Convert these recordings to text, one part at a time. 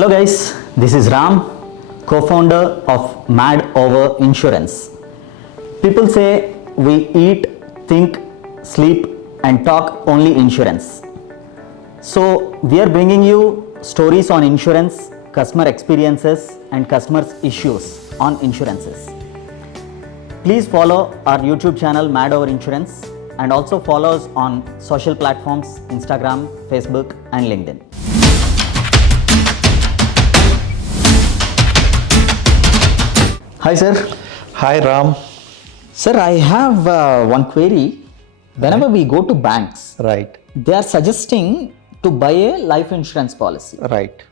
Hello guys, this is Ram, co-founder of MadOverInsurance. People say we eat, think, sleep and talk only insurance. So we are bringing you stories on insurance, customer experiences and customers' issues on insurances. Please follow our YouTube channel MadOverInsurance and also follow us on social platforms Instagram, Facebook and LinkedIn. Hi sir. Hi Ram. Sir, I have one query. Whenever we go to banks, Right. they are suggesting to buy a life insurance policy. Right.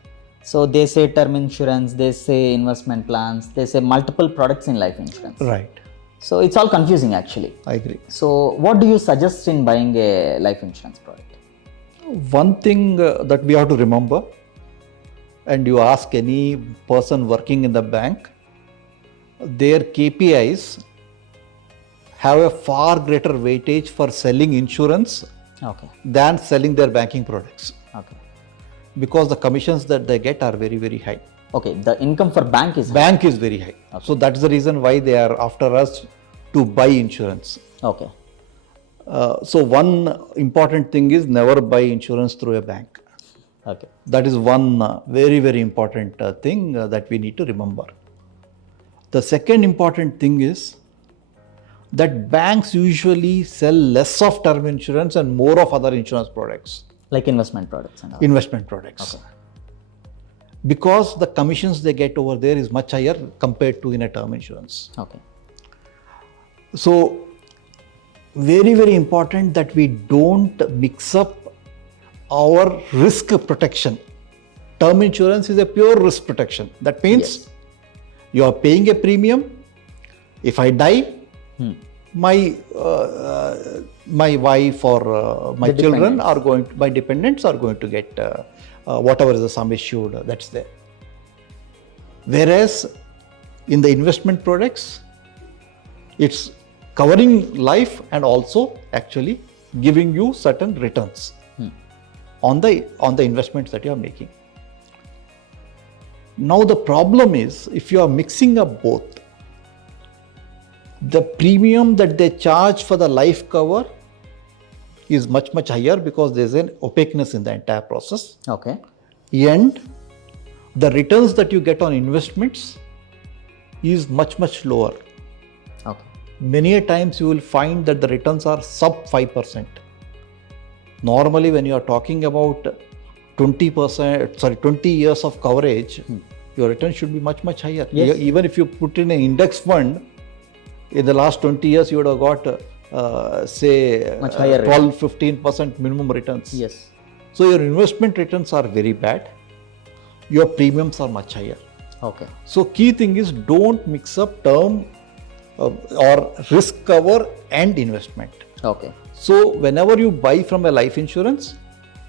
So they say term insurance, they say investment plans, they say multiple products in life insurance. Right. So it's all confusing actually. I agree. So what do you suggest in buying a life insurance product? One thing that we have to remember, and you ask any person working in the bank, their KPIs have a far greater weightage for selling insurance Okay. than selling their banking products, Okay. because the commissions that they get are very, very high. Okay. The income for bank is high. Bank is very high. Okay. So that's the reason why they are after us to buy insurance. Okay. So one important thing is never buy insurance through a bank. Okay. That is one very, very important thing that we need to remember. The second important thing is that banks usually sell less of term insurance and more of other insurance products, Like investment products and all. investment products. Okay. Because the commissions they get over there is much higher compared to in a term insurance. Okay. So, very, very important that we don't mix up our risk protection. Term insurance is a pure risk protection. That means Yes. you are paying a premium. If I die, my wife or my The children dependents. are going, my dependents are going to get whatever is the sum assured that's there. Whereas in the investment products, it's covering life and also actually giving you certain returns on the investments that you are making. Now the problem is, if you are mixing up both, the premium that they charge for the life cover is much, much higher because there's an opaqueness in the entire process. Okay. And the returns that you get on investments is much, much lower. Okay. Many a times you will find that the returns are sub 5%. Normally when you are talking about 20 years of coverage, your return should be much, much higher. Yes. Even if you put in an index fund, in the last 20 years you would have got say Much higher 12-15% minimum returns. Yes. So your investment returns are very bad. Your premiums are much higher. Okay. So key thing is don't mix up term or risk cover and investment. Okay. So whenever you buy from a life insurance,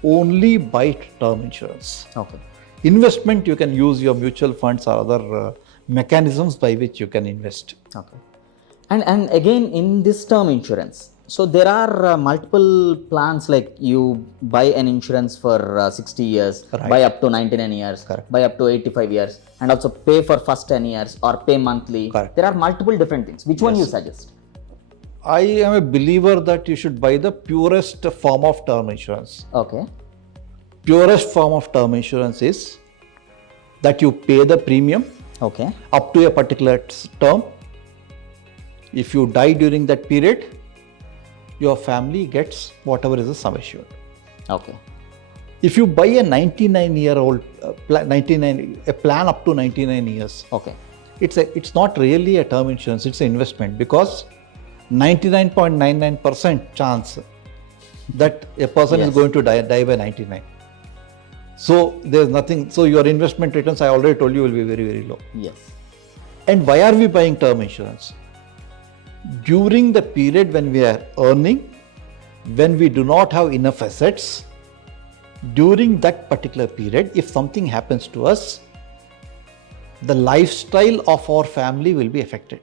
only buy term insurance. Okay. Investment, you can use your mutual funds or other mechanisms by which you can invest. Okay. And again in this term insurance, so there are multiple plans, like you buy an insurance for 60 years, Right. buy up to 99 years, Correct. buy up to 85 years, and also pay for first 10 years or pay monthly. Correct. There are multiple different things. Which one you suggest? I am a believer that you should buy the purest form of term insurance. Okay. Purest form of term insurance is that you pay the premium Okay. up to a particular term. If you die during that period, your family gets whatever is the sum assured. Okay. If you buy a 99-year-old a plan up to 99 years, Okay. it's not really a term insurance, it's an investment, because 99.99% chance that a person is Yes. going to die by 99. So there's nothing, so your investment returns, I already told you, will be very, very low. Yes. And why are we buying term insurance? During the period when we are earning, when we do not have enough assets, during that particular period, if something happens to us, the lifestyle of our family will be affected.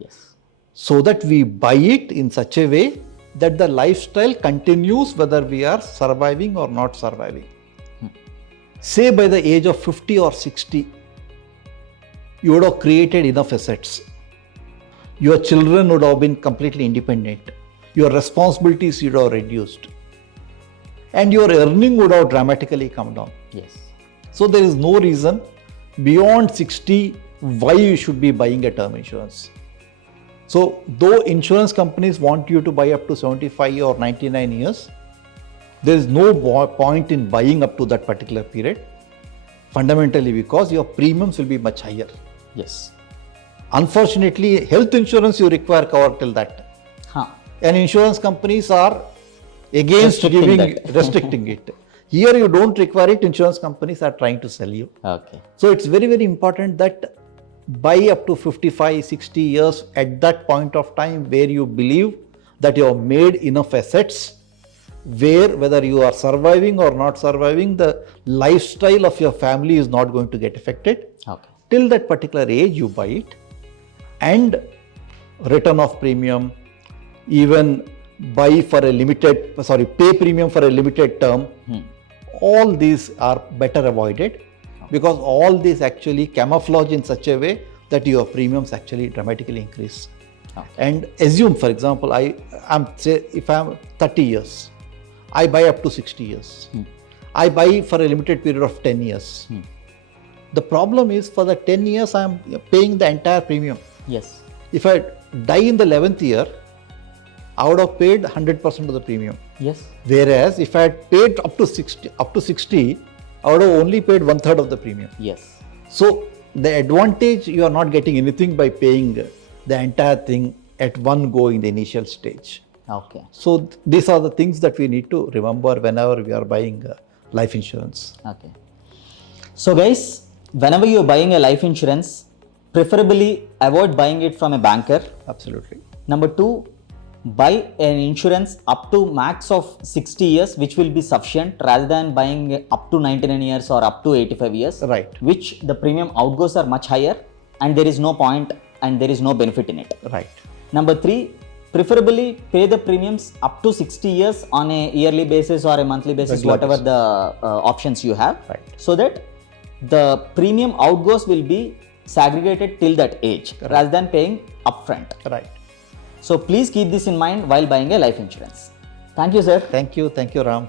Yes. So that we buy it in such a way that the lifestyle continues whether we are surviving or not surviving. say by the age of 50 or 60, you would have created enough assets. Your children would have been completely independent. Your responsibilities would have reduced. And your earning would have dramatically come down. Yes. So there is no reason beyond 60 why you should be buying a term insurance. So though insurance companies want you to buy up to 75 or 99 years, there is no point in buying up to that particular period, fundamentally because your premiums will be much higher. Yes. Unfortunately, health insurance you require cover till that. And insurance companies are against restricting it. Here you don't require it, insurance companies are trying to sell you. Okay. So it's very, very important that buy up to 55, 60 years at that point of time where you believe that you have made enough assets, where whether you are surviving or not surviving, the lifestyle of your family is not going to get affected. Okay. Till that particular age you buy it, and return of premium, even pay premium for a limited term, all these are better avoided because all these actually camouflage in such a way that your premiums actually dramatically increase. Okay. And assume, for example, if I'm 30 years, I buy up to 60 years. I buy for a limited period of 10 years. The problem is for the 10 years I am paying the entire premium. Yes. If I die in the 11th year, I would have paid 100% of the premium. Yes. Whereas if I had paid up to 60, I would have only paid 1/3 of the premium. Yes. So the advantage, you are not getting anything by paying the entire thing at one go in the initial stage. Okay. So these are the things that we need to remember whenever we are buying life insurance. Okay. So guys, whenever you are buying a life insurance, preferably avoid buying it from a banker. Absolutely. Number 2, buy an insurance up to max of 60 years, which will be sufficient, rather than buying up to 99 years or up to 85 years. Right. Which the premium outgoes are much higher and there is no point and there is no benefit in it. Right. Number 3, preferably pay the premiums up to 60 years on a yearly basis or a monthly basis, whatever the options you have. Right. So that the premium outgoes will be segregated till that age, rather than paying upfront. Right. So please keep this in mind while buying a life insurance. Thank you, sir. Thank you, Ram.